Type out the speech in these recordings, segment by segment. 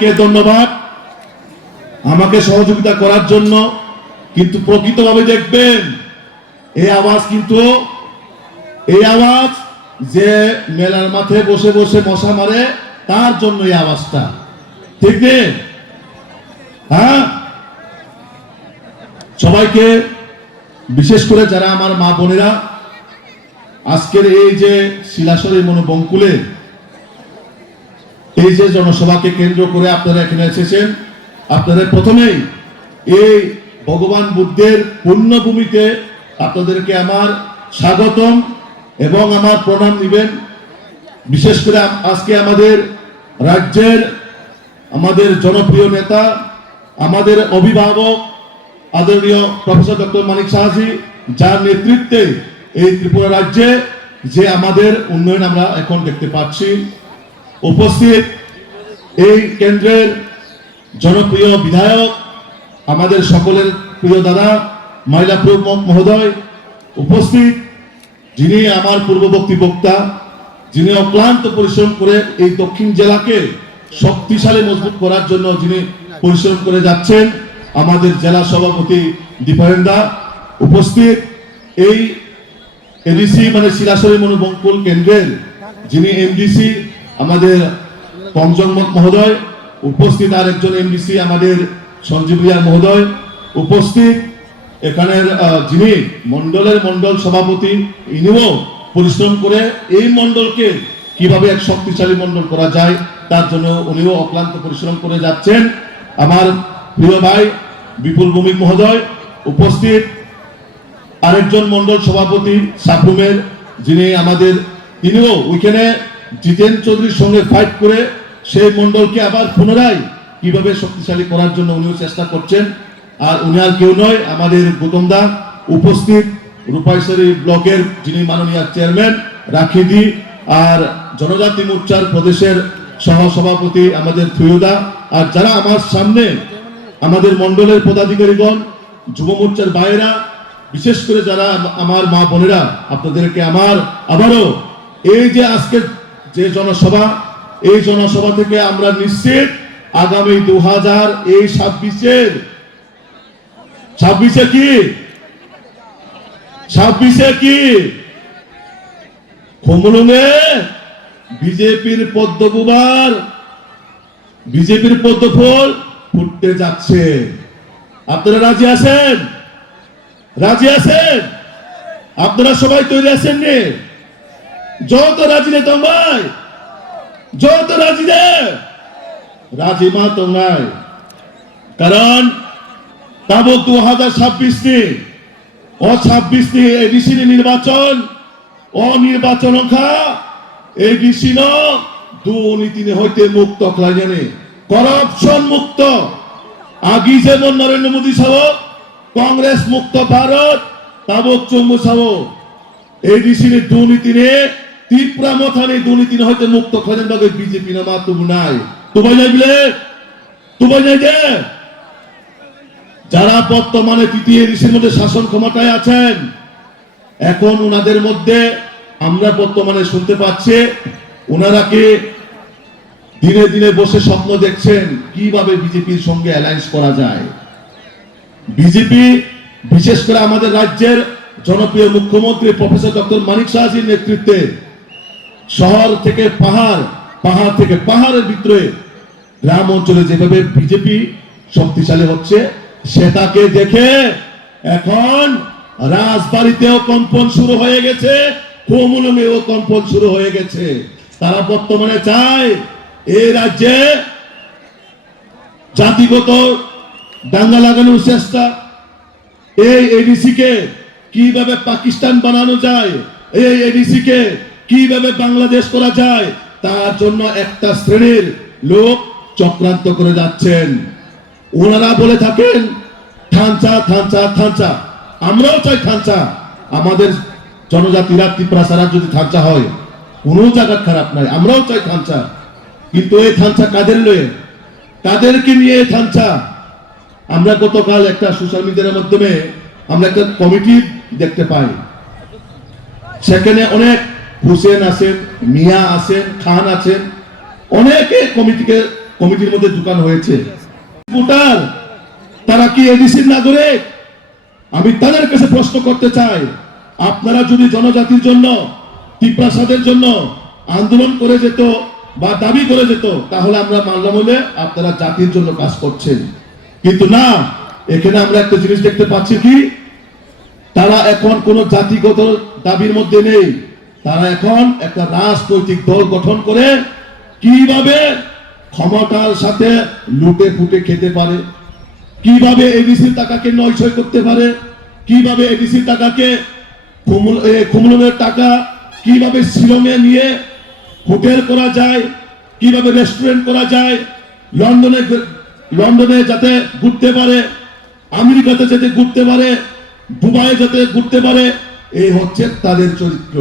সবাইকে ধন্যবাদ আমাকে সহযোগিতা করার জন্য। কিন্তু প্রকৃতভাবে দেখবেন এই আওয়াজ যে মেলার মাঠে বসে বসে মশা মারে তার জন্য এই আওয়াজটা, ঠিক নেই? হ্যাঁ, সবাইকে বিশেষ করে যারা আমার মা বোনেরা আজকের এই যে শিলাসরি মনোবঙ্কুলে এই যে জনসভাকে কেন্দ্র করে আপনারা এখানে এসেছেন, আপনাদের প্রথমেই এই ভগবান বুদ্ধের পুণ্যভূমিতে আপনাদেরকে আমার স্বাগতম এবং আমার প্রণাম নিবেন। বিশেষ করে আজকে আমাদের রাজ্যের আমাদের জনপ্রিয় নেতা, আমাদের অভিভাবক আদরণীয় প্রফেসর ডক্টর মানিক সাহাজি, যার নেতৃত্বে এই ত্রিপুরা রাজ্যে যে আমাদের উন্নয়ন আমরা এখন দেখতে পাচ্ছি, উপস্থিত এই কেন্দ্রের জনপ্রিয় বিধায়ক, আমাদের সকলের প্রিয় দাদা মাইলাপুর মহোদয়, উপস্থিত যিনি আমার পূর্ববর্তী বক্তা, যিনি অক্লান্ত পরিশ্রম করে এই দক্ষিণ জেলাকে শক্তিশালী মজবুত করার জন্য যিনি পরিশ্রম করে যাচ্ছেন, আমাদের জেলা সভাপতি দীপায়নদা, উপস্থিত এই এডিসি মানে শিলাসরি মনোবঙ্কুল কেন্দ্রের যিনি এমডিসি আমাদের পঞ্চম মহোদয়, উপস্থিত আরেকজন এমডিসি আমাদের সঞ্জীব রিয়ার মহোদয়, উপস্থিত এখানের যিনি মন্ডল সভাপতি, ইনিও পরিশ্রম করে এই মন্ডলকে কিভাবে এক শক্তিশালী মন্ডল করা যায় তার জন্য উনিও অক্লান্ত পরিশ্রম করে যাচ্ছেন। আমার প্রিয় ভাই বিপুল ভৌমিক মহোদয়, উপস্থিত আরেকজন মন্ডল সভাপতি সাবরুমের যিনি আমাদের, তিনিও ওইখানে জিতেন চৌধুরীর সঙ্গে ফাইট করে সেই মন্ডলকে আবার পুনরায় কিভাবে শক্তিশালী করার জন্য উনিও চেষ্টা করছেন। আর উনি আর কেউ নয়, আমাদের গৌতম দা, উপস্থিত রূপাইশ্বরী ব্লকের যিনি মাননীয় চেয়ারম্যান রাখিদি, আর জনজাতি মোর্চার প্রদেশের সহ সভাপতি আমাদের থুয়ুদা, আর যারা আমার সামনে আমাদের মন্ডলের পদাধিকারীগণ, যুব মোর্চার ভাইয়েরা, বিশেষ করে যারা আমার মা বোনেরা, আপনাদেরকে আমার আবারও এই যে আজকের যে জনসভা, এই জনসভা থেকে আমরা নিশ্চিত আগামী 2026 কি খুমলুঙে বিজেপির পদ্মফুল ফুটতে যাচ্ছে। আপনারা রাজি আছেন? আপনারা সবাই তৈরি আছেন নি? যত রাজি রে তোমায়, যত রাজি রে রাজি মা তোমায়, কারণ তাব 2026 এডিসি নির্বাচন অনির্বাচন এডিসি দুর্নীতি হইতে মুক্ত জানে, করাপশন মুক্ত, আগে যেমন নরেন্দ্র মোদী সহ কংগ্রেস মুক্ত ভারত তাবক চম্বু সহ এডিসি দুর্নীতি তীব্রা মথানে দুর্নীতি হইতে মুক্ত খোঁজেন বাগে বিজেপি না মাতুম নাই তোমায় নাই যে যারা বর্তমানে তৃতীয় এডিসির মধ্যে শাসন ক্ষমতায় আছেন, এখন ওনাদের মধ্যে আমরা বর্তমানে শুনতে পাচ্ছি ওনারা কি দিনে দিনে বসে স্বপ্ন দেখছেন কিভাবে বিজেপির সঙ্গে অ্যালায়েন্স করা যায়। বিজেপি বিশেষ করে আমাদের রাজ্যের জনপ্রিয় মুখ্যমন্ত্রী প্রফেসর ডক্টর মানিক সাহাজির নেতৃত্বে শহর থেকে পাহাড়, পাহাড় থেকে পাহাড়ের ভিতরে গ্রাম অঞ্চলে যেভাবে বিজেপি শক্তিশালী হচ্ছে, সেটাকে দেখে এখন রাজবাড়িতেও কম্পন শুরু হয়ে গেছে, খুমুলুঙেও কম্পন শুরু হয়ে গেছে। তারা বর্তমানে চায় এই রাজ্যে জাতিগত দাঙ্গা লাগানোর চেষ্টা, এই এডিসি কে কিভাবে পাকিস্তান বানানো যায়, এই এডিসি কে কিভাবে বাংলাদেশ করা যায়, তার জন্য একটা শ্রেণীর লোক চক্রান্ত করে যাচ্ছেন। ওনারা বলে থাকেন থানচা থানচা থানচা, আমরাও চাই থানচা, আমাদের জনজাতিরা ত্রিপুরা ছাড়া যদি থানচা হয় কোনো জায়গা খারাপ নাই, আমরাও চাই থানচা। কিন্তু এই থানচা কাদের লয়ে, কাদেরকে নিয়ে এই থানচা? আমরা গতকাল একটা সোশ্যাল মিডিয়ার মাধ্যমে আমরা একটা কমিটি দেখতে পাই, সেখানে অনেক হুসেন আছেন, মিয়া আছেন, খান আছেন, অনেকে কমিটিকে কমিটির মধ্যে ঢুকানো হয়েছে। ভোটার তারা কি এডিসির নাগরিক? আমি তাদের কাছে প্রশ্ন করতে চাই, আপনারা যদি জনজাতির জন্য, তিপ্রাসাদের জন্য আন্দোলন করে যেত বা দাবি করে যেত, তাহলে আমরা মানলাম হলে আপনারা জাতির জন্য কাজ করছেন। কিন্তু না, এখানে আমরা একটা জিনিস দেখতে পাচ্ছি কি, তারা এখন কোন জাতিগত দাবির মধ্যে নেই। তারা এখন একটা রাজনৈতিক দল গঠন করে কিভাবে ক্ষমতার সাথে লুটে ফুটে খেতে পারে, কিভাবে এডিসির টাকাকে নয়ছয় করতে পারে, কিভাবে এডিসির টাকাকে খুমলনের টাকা কিভাবে শিলংয়ে নিয়ে হোটেল করা যায়, কিভাবে রেস্টুরেন্ট করা যায়, লন্ডনে যাতে ঘুরতে পারে, আমেরিকাতে যাতে ঘুরতে পারে, দুবাই যাতে ঘুরতে পারে, এই হচ্ছে তাদের চরিত্র।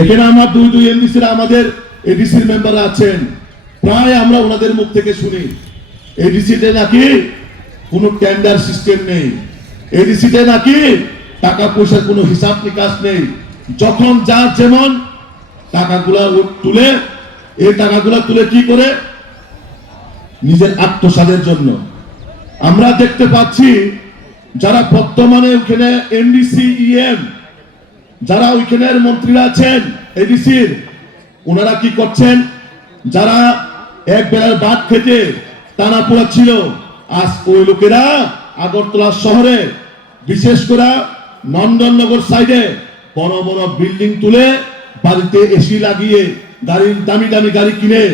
এখানে আমার দুই এমডিসিরা আমাদের এডিসির মেম্বার আছেন, প্রায় আমরা ওনাদের মুখ থেকে শুনি এডিসিতে নাকি কোনো টেন্ডার সিস্টেম নেই, এডিসিতে নাকি টাকা পয়সার কোনো হিসাব নিকাশ নেই, যখন যার যেমন টাকাগুলা তুলে, এই টাকাগুলা তুলে কি করে নিজের আত্মসাদের জন্য। আমরা দেখতে পাচ্ছি যারা বর্তমানে ওখানে এমডিসি ইএম যারা ওইখানের মন্ত্রীরা আছেন এডিসির, ওনারা কি করছেন, যারা এক বেলার ভাত খেতে টানা পোড়া ছিল, আজ ওই লোকেরা আগরতলা শহরে, বিশেষ করে নন্দননগর সাইডে বড় বড় বিল্ডিং তুলে বাড়িতে এসি লাগিয়ে গাড়ির দামি দামি গাড়ি কিনে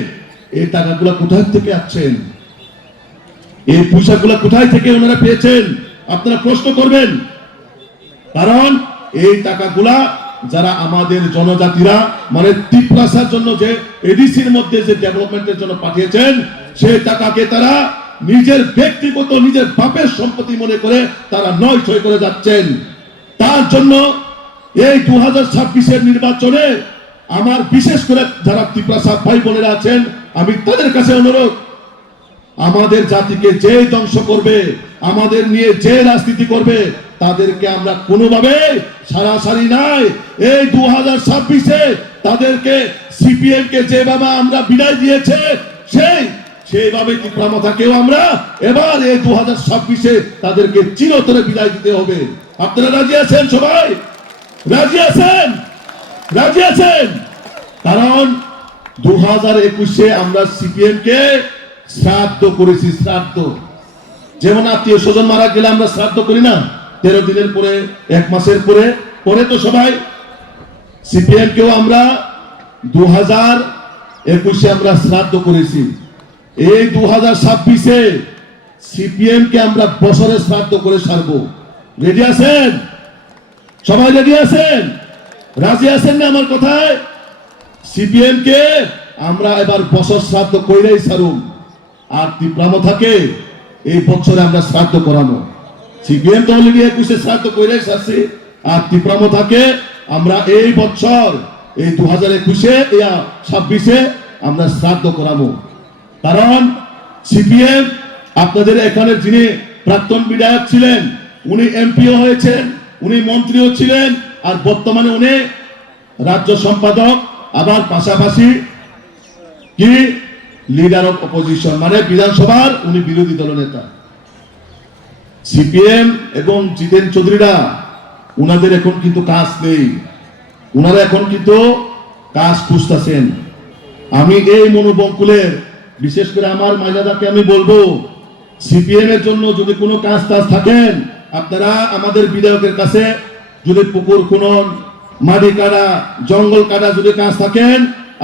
এই টাকাগুলা কোথায় থেকে আসছেন, এই পয়সাগুলা কোথায় থেকে ওনারা পেয়েছেন আপনারা প্রশ্ন করবেন। কারণ এই টাকাগুলা যারা আমাদের জনজাতিরা মানে তিপ্রাসার জন্য যে এডিসির মধ্যে যে ডেভেলপমেন্টের জন্য পাঠিয়েছেন, সেই টাকাকে তারা নিজের ব্যক্তিগত নিজের বাপের সম্পত্তি মনে করে তারা নয়ছয় করে যাচ্ছেন। তার জন্য এই 2026-এর নির্বাচনে আমার বিশেষ করে যারা তিপ্রাসাদ ভাই বোনেরা আছেন, আমি তাদের কাছে অনুরোধ, আমাদের জাতিকে যে ধ্বংস করবে, আমাদের নিয়ে যে রাজনীতি করবে, তাদেরকে আমরা কোনোভাবে সারাসারি নাই। এই 2026-এ তাদেরকে সিপিএম কে যেভাবে আমরা বিদায় দিয়েছে সেইভাবে ত্রিপুরামথাকেও আমরা এবার এই 2026-এ তাদেরকে চিরতরে বিদায় দিতে হবে। আপনারা রাজি আছেন? সবাই রাজি আছেন? রাজি আছেন? কারণ 2021-এ আমরা সিপিএম কে শ্রাদ্ধ করেছি, শ্রাদ্ধ। যেমন আত্মীয় স্বজন মারা গেলে আমরা শ্রাদ্ধ করি না, 13 দিনের পরে, 1 মাসের পরে পরে তো সবাই সিপিএম কেও আমরা 2021-এ আমরা শ্রাদ্ধ করেছি। এই 2026-এ সিপিএম কে আমরা বছরে শ্রাদ্ধ করে সারবো। রেডি আছেন? সবাই রেডি আছেন? রাজি আছেন না আমার কথায়? সিপিএম কে আমরা এবার বছর শ্রাদ্ধ কইরেই সারুম, আর ত্রিপুরামথাকে এই বছরে আমরা শ্রাদ্ধ করানো। সিপিএম তো অলরেডি 21-এ শ্রাদ্ধ কইরেই সারছি, আর ত্রিপুরামথাকে আমরা এই বছর এই 2021-26-এ আমরা শ্রাদ্ধ করাবো। কারণ সিপিএম আপনাদের এখানে যিনি প্রাক্তন বিধায়ক ছিলেন, উনি এমপিও হয়েছেন, উনি মন্ত্রীও ছিলেন, আর বর্তমানে উনি রাজ্য সম্পাদক, আবার পাশাপাশি কি লিডার অফ অপোজিশন, মানে বিধানসভার উনি বিরোধী দলনেতা। সিপিএম এবং জিতেন চৌধুরীরা উনাদের এখন কিন্তু কাজ নেই, উনারা এখন কিন্তু কাজ খুঁজতেছেন। আমি এই মনোবঙ্কুলের বিশেষ করে আমার মাইনাদাকে আমি বলবো, সিপিএম এর জন্য যদি কোনো কাজ থাকেন, আপনারা আমাদের বিধায়কের কাছে যদি পুকুর খনন, মাটি কাটা, জঙ্গল কাটা যদি কাজ থাকেন,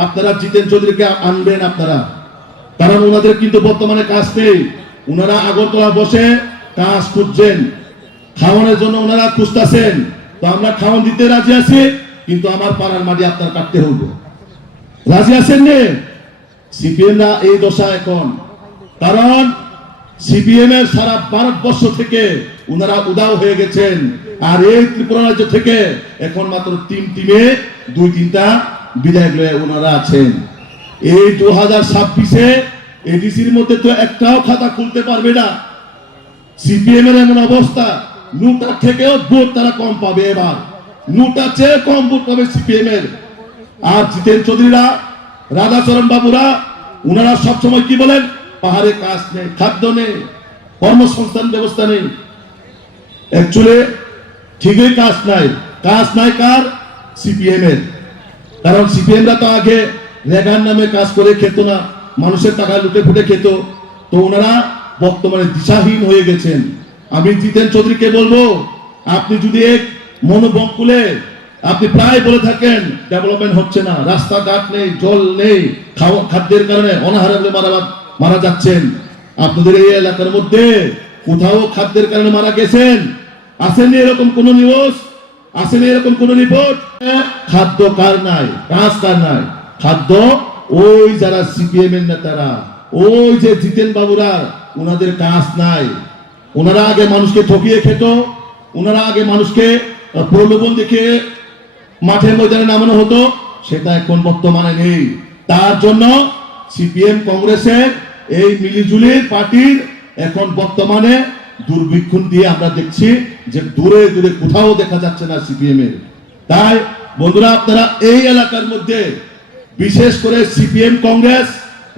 আপনারা জিতেন চৌধুরীকে আনবেন আপনারা। কারণ ওনাদের কিন্তু বর্তমানে কাজ নেই, ওনারা আগরতলা বসে কাজ খুঁজছেন, খাওয়ানোর জন্য ওনারা খুঁজতেছেন। তো আমরা খাওয়ান দিতে রাজি আছি, কিন্তু আমার পাড়ার মাটি আপনার কাটতে হবে। রাজি আছেন নে? সিপিএম না এই দশা এখন, কারণ সিপিএম এর সারা ভারতবর্ষ থেকে ওনারা উদাও হয়ে গেছেন, আর এই ত্রিপুরা রাজ্য থেকে এখন মাত্র টিমে 2-3টা বিধায়ক ওনারা আছেন। এই 2026-এ এডিসির মধ্যে তো একটাও খাতা খুলতে পারবে না। সিপিএম এর এমন অবস্থা, নোটার থেকেও ভোট তারা কম পাবে, এবার নোটার চেয়ে কম ভোট পাবে সিপিএম এর। আর জিতেন চৌধুরীরা, রাধাচরণ বাবুরা, উনারা সবসময় কি বলেন? পাহাড়ে কাজ নেই, খাদ্য নেই, কর্মসংস্থান ব্যবস্থা নেই। অ্যাকচুয়ালি ঠিকই কাজ নাই। কাজ নাই কার? সিপিএম এর। কারণ সিপিএমরা তো আগে রেগার নামে কাজ করে খেত না, মানুষের টাকা লুটে ফুটে খেত। তো ওনারা বর্তমানে দিশাহীন হয়ে গেছেন। আমি জিতেন চৌধুরীকে বলবো, আপনি যদি এক মনোবঙ্কুলে আপনি প্রায় বলে থাকেন ডেভেলপমেন্ট হচ্ছে না, রাস্তাঘাট নেই, জল নেই, খাদ্যের কারণে অনাহারে মারা যাচ্ছেন। আপনাদের এই এলাকার মধ্যে কোথাও খাদ্যের কারণে মারা গেছেন? আসেনি এরকম কোন নিউজ? আসেনি এরকম কোন রিপোর্ট? খাদ্য কার নাই? কাজ কার নাই? খাদ্য ওই যারা সিপিএম এর নেতারা, ওই যে জিতেন বাবুরা, ওনাদের কাজ নাই। ওনারা আগে মানুষকে ঠকিয়ে খেত, ওনারা আগে মানুষকে প্রলোভন দেখে মাঠে ময়দানে নামানো হতো, সেটা এখন বর্তমানে নেই। তার জন্য সিপিএম কংগ্রেসের এই মিলিজুলির পার্টির এখন বর্তমানে দুর্ভিক্ষণ দিয়ে আমরা দেখছি যে দূরে দূরে কোথাও দেখা যাচ্ছে না সিপিএম এর। তাই বন্ধুরা, আপনারা এই এলাকার মধ্যে বিশেষ করে সিপিএম, কংগ্রেস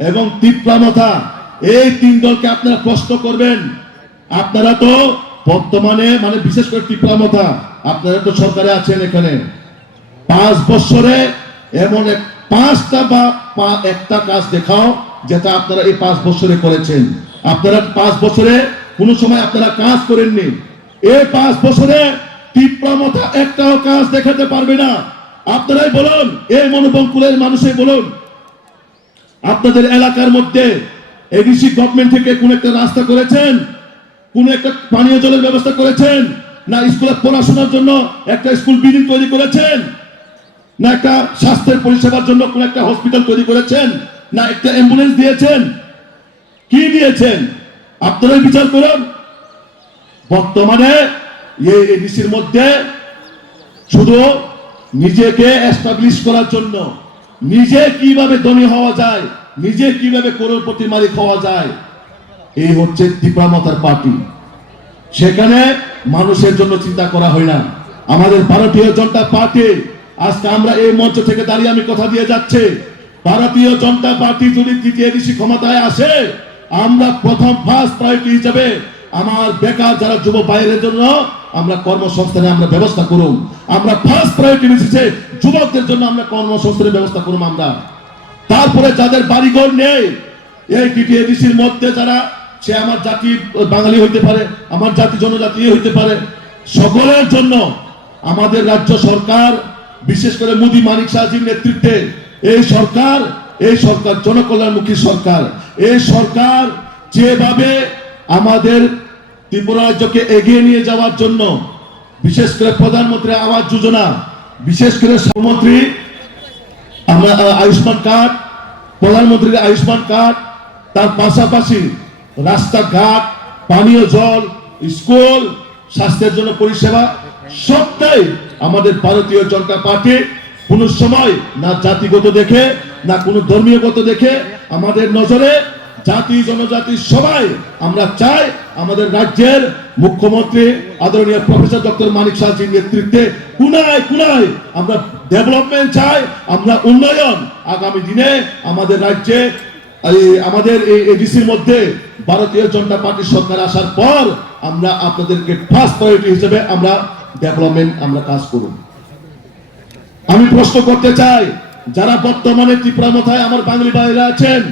এবং তীব্রামথা, এই তিন দলকে আপনারা প্রশ্ন করবেন। আপনারা তো বর্তমানে মানে বিশেষ করে তীব্রামথা, আপনারা তো সরকারে আছেন। এখানে 5 বছরে এমন 5টা বা একটা কাজ দেখাও যেটা আপনারা এই 5 বছরে করেছেন। আপনারা 5 বছরে কোন সময় আপনারা কাজ করেননি। এই 5 বছরে তীব্রামথা একটাও কাজ দেখাতে পারবে না। আপনারাই বলুন, এই মনোবঙ্কুলের মানুষই বলুন, আপনাদের এলাকার মধ্যে এডিসি গভর্নমেন্ট থেকে কোন একটা রাস্তা করেছেন? কোন একটা পানীয় জলের ব্যবস্থা করেছেন? না স্কুলে পড়াশোনার জন্য একটা স্কুল বিল্ডিং তৈরি করেছেন? না একটা স্বাস্থ্যের পরিষেবার জন্য কোন একটা হসপিটাল তৈরি করেছেন? না একটা অ্যাম্বুলেন্স দিয়েছেন? কি দিয়েছেন? আপনারাই বিচার করুন। বর্তমানে এই এডিসির মধ্যে শুধু নিজেকে এস্টাবলিশ করার জন্য, নিজে কিভাবে ধনী হওয়া যায়, নিজে কিভাবে করোড়পতি মালিক হওয়া যায়, এই হচ্ছে তীব্রামথার পার্টি। সেখানে মানুষের জন্য চিন্তা করা হয় না। আমাদের ভারতীয় জনতা পার্টি, আজকে আমরা এই মঞ্চ থেকে দাঁড়িয়ে আমি কথা দিয়ে যাচ্ছি, ভারতীয় জনতা পার্টি যদি তৃতীয় এডিসি ক্ষমতায় আসে, আমরা প্রথম ফার্স্ট প্রায়োরিটি হিসেবে আমার বেকার যারা যুব ভাইয়ের জন্য আমরা কর্মসংস্থানের আমরা ব্যবস্থা করুন। আমরা ফার্স্ট প্রায়োরিটি হিসেবে যুবকদের জন্য আমরা কর্মসংস্থানের ব্যবস্থা করুন। আমরা তারপরে যাদের বাড়িঘর নেই, এই টিটিএডিসির মধ্যে যারা, সে আমার জাতি বাঙালি হইতে পারে, আমার জাতি জনজাতি হইতে পারে, সকলের জন্য আমাদের রাজ্য সরকার, বিশেষ করে মোদী মানিক শাহজির নেতৃত্বে এই সরকার জনকল্যাণমুখী সরকার। এই সরকার যেভাবে আমাদের ত্রিপুরা রাজ্যকে এগিয়ে নিয়ে যাওয়ার জন্য, বিশেষ করে প্রধানমন্ত্রী আবাস যোজনা, বিশেষ করে মুখ্যমন্ত্রী আমরা আয়ুষ্মান কার্ড, প্রধানমন্ত্রীর আয়ুষ্মান কার্ড, তার পাশাপাশি রাস্তাঘাট, পানীয় জল, স্কুল, স্বাস্থ্যের জন্য পরিষেবা, সবটাই আমাদের ভারতীয় জনতা পার্টি কোন সময় না জাতিগত দেখে, না কোনো ধর্মীয়গত দেখে, আমাদের নজরে জাতি জনজাতি সবাই আমরা চাই আমাদের রাজ্যের মুখ্যমন্ত্রী আদরণীয় প্রফেসর ডক্টর মানিক শাহজির নেতৃত্বে কুনায় কুনায় আমরা ডেভেলপমেন্ট চাই, আমরা উন্নয়ন। আগামী দিনে আমাদের রাজ্যে আমাদের এই এডিসির মধ্যে ভারতীয় জনতা পার্টির সরকার আসার পর আমরা আপনাদেরকে ফার্স্ট প্রায়োরিটি হিসেবে আমরা ডেভেলপমেন্ট আমরা কাজ করব। আমি প্রশ্ন করতে চাই, যারা বর্তমানে তীব্রামথায় আমার বাঙালি ভাইরা আছেন,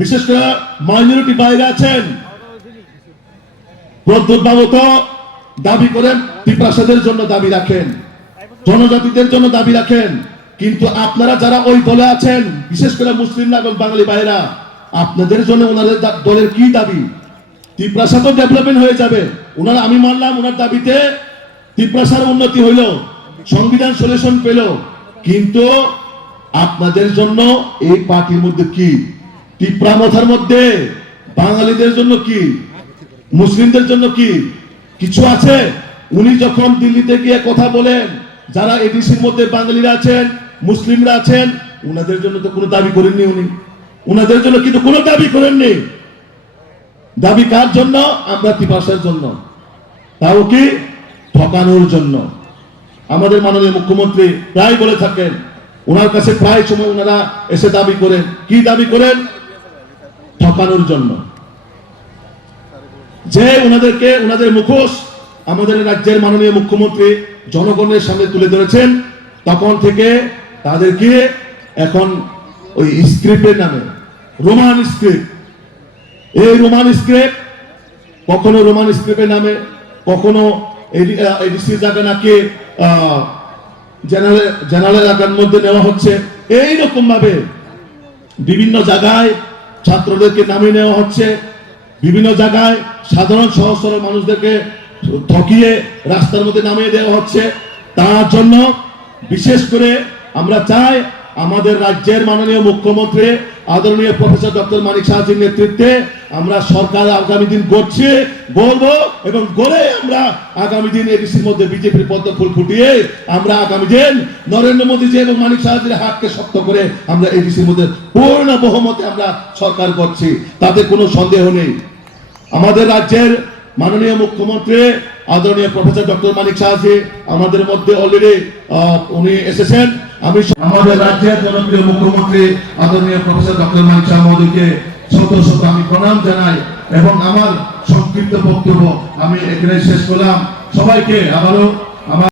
বিশেষ করে মাইনরিটি ভাইরা আছেন, প্রদ্যুৎ বাবু তো দাবি করেন ত্রিপ্রাসাদের জন্য দাবি রাখেন, জনজাতিদের জন্য দাবি রাখেন, কিন্তু আপনারা যারা ওই দলে আছেন, বিশেষ করে মুসলিমরা এবং বাঙালি ভাইরা, আপনাদের জন্য ওনাদের দলের কি দাবি? ত্রিপ্রাসাদ ডেভেলপমেন্ট হয়ে যাবে, ওনারা, আমি মানলাম ওনার দাবিতে ত্রিপ্রাসার উন্নতি হইল, সংবিধান সলিউশন পেল, কিন্তু আপনাদের জন্য এই পার্টির মধ্যে কি? তীব্রামথার মধ্যে বাঙালিদের জন্য কি, মুসলিমদের জন্য কি কিছু আছে? উনি যখন দিল্লিতে গিয়ে কথা বলেন, যারা এডিসির মধ্যে বাঙালিরা আছেন, মুসলিমরা আছেন, উনাদের জন্য তো কোনো দাবি করেননি উনি, উনাদের জন্য কিন্তু কোনো দাবি করেননি। দাবি কার জন্য? আমরা ত্রিপ্রাসার জন্য, তাও কি ঠকানোর জন্য। আমাদের মাননীয় মুখ্যমন্ত্রী প্রায় বলে থাকেন, ওনার কাছে প্রায় সময় ওনারা এসে দাবি করেন, কি দাবি করেন? ঠকানোর জন্য। যে ওনাদের মুখোশ আমাদের রাজ্যের মাননীয় মুখ্যমন্ত্রী জনগণের সামনে তুলে ধরেছেন, তখন থেকে তাদেরকে এখন ওই স্ক্রিপ্টের নামে রোমান স্ক্রিপ্ট, এই রোমান স্ক্রিপ্ট কখনো রোমান স্ক্রিপ্টের নামে, কখনো এডিসি জায়গাকে জেনারেল এলাকার মধ্যে নেওয়া হচ্ছে। এইরকম ভাবে বিভিন্ন জায়গায় ছাত্রদেরকে নামিয়ে নেওয়া হচ্ছে, বিভিন্ন জায়গায় সাধারণ সহজ সরল মানুষদেরকে ঠকিয়ে রাস্তার মধ্যে নামিয়ে দেওয়া হচ্ছে। তার জন্য বিশেষ করে আমরা চাই আমাদের রাজ্যের মাননীয় মুখ্যমন্ত্রী আদরণীয় প্রফেসর ডক্টর মানিক সাহাজির নেতৃত্বে আমরা সরকার আগামী দিন গড়বো এবং গড়ে আমরা আগামী দিন এডিসির মধ্যে বিজেপির পদ্ম ফুল ফুটিয়ে আমরা আগামী দিন নরেন্দ্র মোদীজি এবং মানিক সাহাজির হাতকে শক্ত করে আমরা এডিসির মধ্যে পূর্ণ বহুমতে আমরা সরকার করছি, তাতে কোনো সন্দেহ নেই। আমাদের রাজ্যের মাননীয় মুখ্যমন্ত্রী আদরণীয় প্রফেসর ডক্টর মানিক সাহাজি আমাদের মধ্যে অলরেডি উনি এসেছেন। আমি আমাদের রাজ্যের জনপ্রিয় মুখ্যমন্ত্রী আদরণীয় প্রফেসর ডক্টর মানিক সাহা মহোদয়কে শত শত আমি প্রণাম জানাই এবং আমার সংক্ষিপ্ত বক্তব্য আমি এখানে শেষ করলাম। সবাইকে আবারও আমার